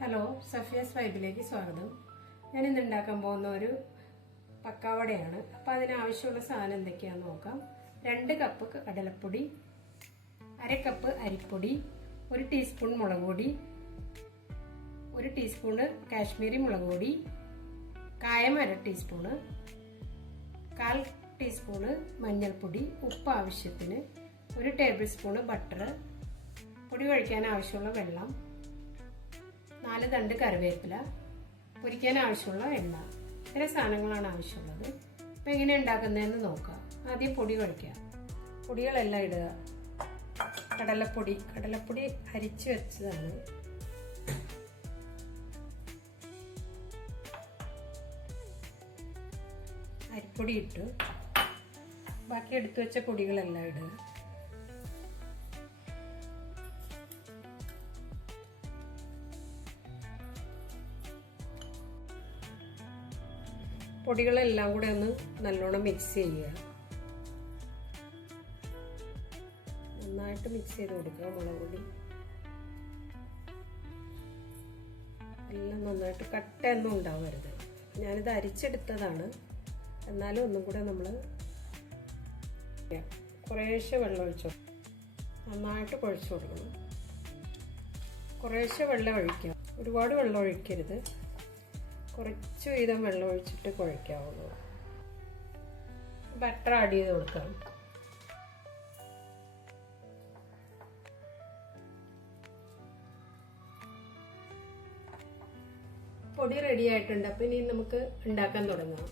Hello സഫിയസ് വൈബിലേക്ക് സ്വാഗതം. ഞാൻ ഇന്ന് ഉണ്ടാക്കാൻ പോകുന്ന ഒരു പക്കാവടയാണ്. അപ്പം അതിനാവശ്യമുള്ള സാധനം എന്തൊക്കെയാണെന്ന് നോക്കാം. രണ്ട് കപ്പ് കടലപ്പൊടി അര കപ്പ് അരിപ്പൊടി ഒരു ടീസ്പൂൺ മുളക് പൊടി ഒരു ടീസ്പൂണ് കാശ്മീരി മുളക് പൊടി കായം അര ടീസ്പൂണ് കാൽ ടീസ്പൂണ് മഞ്ഞൾപ്പൊടി ഉപ്പ് ആവശ്യത്തിന് ഒരു ടേബിൾ സ്പൂണ് ബട്ടർ പൊടി കഴിക്കാൻ ആവശ്യമുള്ള വെള്ളം നാല് തണ്ട് കറിവേപ്പില പൊരിക്കാൻ ആവശ്യമുള്ള എണ്ണ ഇത്ര സാധനങ്ങളാണ് ആവശ്യമുള്ളത്. അപ്പം എങ്ങനെ ഉണ്ടാക്കുന്നതെന്ന് നോക്കാം ആദ്യം പൊടി കഴിക്കാം പൊടികളെല്ലാം ഇടുക. കടലപ്പൊടി കടലപ്പൊടി അരിച്ച് വെച്ചതാണ്. അരിപ്പൊടി ഇട്ടു ബാക്കി എടുത്തു വെച്ച പൊടികളെല്ലാം ഇടുക. പൊടികളെല്ലാം കൂടെ ഒന്ന് നല്ലോണം മിക്സ് ചെയ്യുക. നന്നായിട്ട് മിക്സ് ചെയ്ത് കൊടുക്കുക മുളക് പൊടി. എല്ലാം നന്നായിട്ട് കട്ടയൊന്നും ഉണ്ടാവരുത്. ഞാനിത് അരിച്ചെടുത്തതാണ്. എന്നാലും ഒന്നും കൂടെ നമ്മൾ കുറേശ്ശെ വെള്ളം ഒഴിച്ചു നന്നായിട്ട് കുഴച്ച് കൊടുക്കണം. കുറേശ്ശെ വെള്ളം ഒഴിക്കുക ഒരുപാട് വെള്ളം ഒഴിക്കരുത്. കുറച്ച് വീതം വെള്ളം ഒഴിച്ചിട്ട് കുഴയ്ക്കാവുള്ളൂ ബട്ടർ ആഡ് ചെയ്ത് കൊടുക്കാം. പൊടി റെഡി ആയിട്ടുണ്ട്. അപ്പം ഇനി നമുക്ക് ഉണ്ടാക്കാൻ തുടങ്ങാം.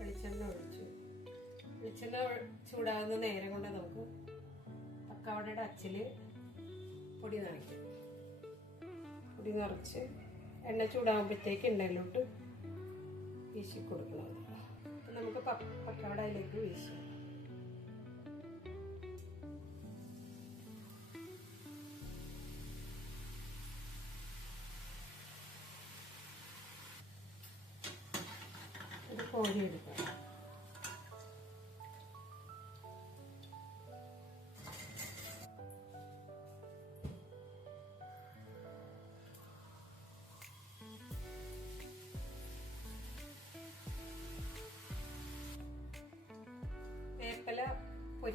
വെളിച്ചെണ്ണ വെളിച്ചെണ്ണ ചൂടാകുന്ന നേരം കൊണ്ട് നമുക്ക് പക്കാവടയുടെ അച്ചിൽ പൊടി നിറയ്ക്കും. പൊടി നിറച്ച് എണ്ണ ചൂടാകുമ്പോഴത്തേക്ക് എണ്ണയിലോട്ട് വീശി കൊടുക്കണം. അപ്പം നമുക്ക് പക്കാവട അതിലേക്ക് വീശാം. ഇത് കോരി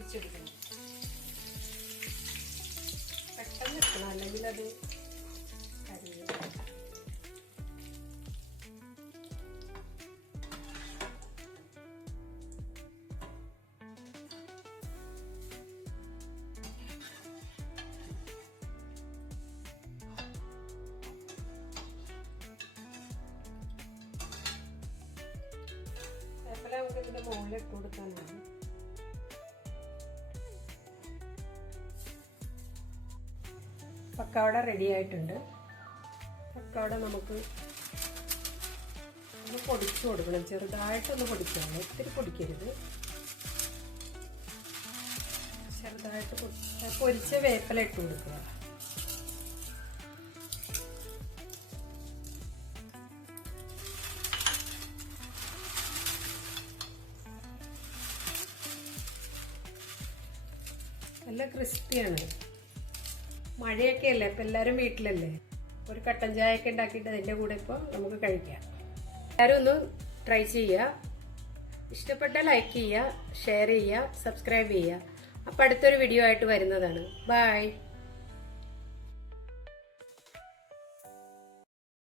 പൊരിച്ചെടുക്കണം പെട്ടെന്ന് എടുക്കണം അല്ലെങ്കിൽ അത് നമുക്ക് ഇതിന്റെ മുകളിൽ കൊടുക്കാനാണ്? പക്കാവട റെഡി ആയിട്ടുണ്ട്. പക്കാവട നമുക്ക് ഒന്ന് പൊടിച്ചു കൊടുക്കണം. ചെറുതായിട്ടൊന്ന് പൊടിക്കണം. ഒത്തിരി പൊടിക്കരുത്. ചെറുതായിട്ട് പൊരിച്ച വേപ്പല ഇട്ട് കൊടുക്കുക. നല്ല ക്രിസ്പിയാണ് മഴയൊക്കെ അല്ലേ ഇപ്പം എല്ലാവരും വീട്ടിലല്ലേ? ഒരു കട്ടൻ ചായ ഒക്കെ ഉണ്ടാക്കിയിട്ട് അതിന്റെ കൂടെ ഇപ്പോൾ നമുക്ക് കഴിക്കാം. എല്ലാവരും ഒന്ന് ട്രൈ ചെയ്യുക. ഇഷ്ടപ്പെട്ടാൽ ലൈക്ക് ചെയ്യുക ഷെയർ ചെയ്യുക സബ്സ്ക്രൈബ് ചെയ്യുക. അപ്പോൾ അടുത്തൊരു വീഡിയോ ആയിട്ട് വരുന്നതാണ്. ബായ്